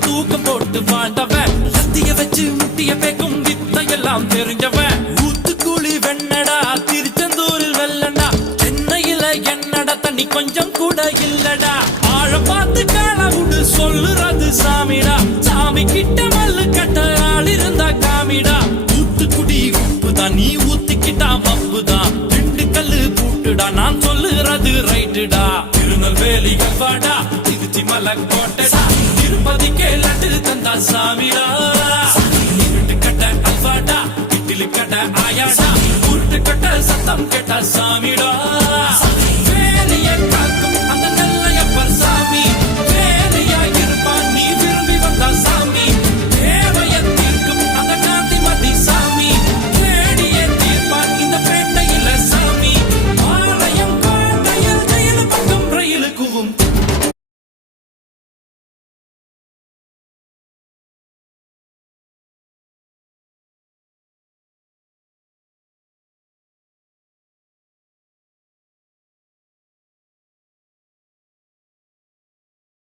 தூக்கம் போட்டு வாழ்ந்தவன் லத்திய வச்சு முட்டிய பேக்கும் வித்தையெல்லாம் தெரிஞ்சவன் ஊத்துக்குழி வெண்ணடா திருச்செந்தூரில் வெள்ளடா சென்னையில என்னடா தண்ணி கொஞ்சம் கூட இல்லடா ஆழ பார்த்து காலவுடு சொல்லுறது சாமிடா சாமி கிட்ட மல்லு கட்ட ஆள் இருந்தா காமிடா ஊத்துக்குடி உப்புதான் நீ ஊத்திக்கிட்டா மப்புதான் ரெண்டு கல்லு கூட்டுடா நான் சொல்லுறது ரைட்டுடா திருநெல்வேலி கல்வாடா திருச்சி மலக்கோட்டடா திருப்பதிக்கே லட்டு தந்தா சாமிடா இருட்டு கட்ட அல்வாடா இட்லி கட்ட ஆயாடா உருட்டு கட்ட சத்தம் கேட்டா சாமிடா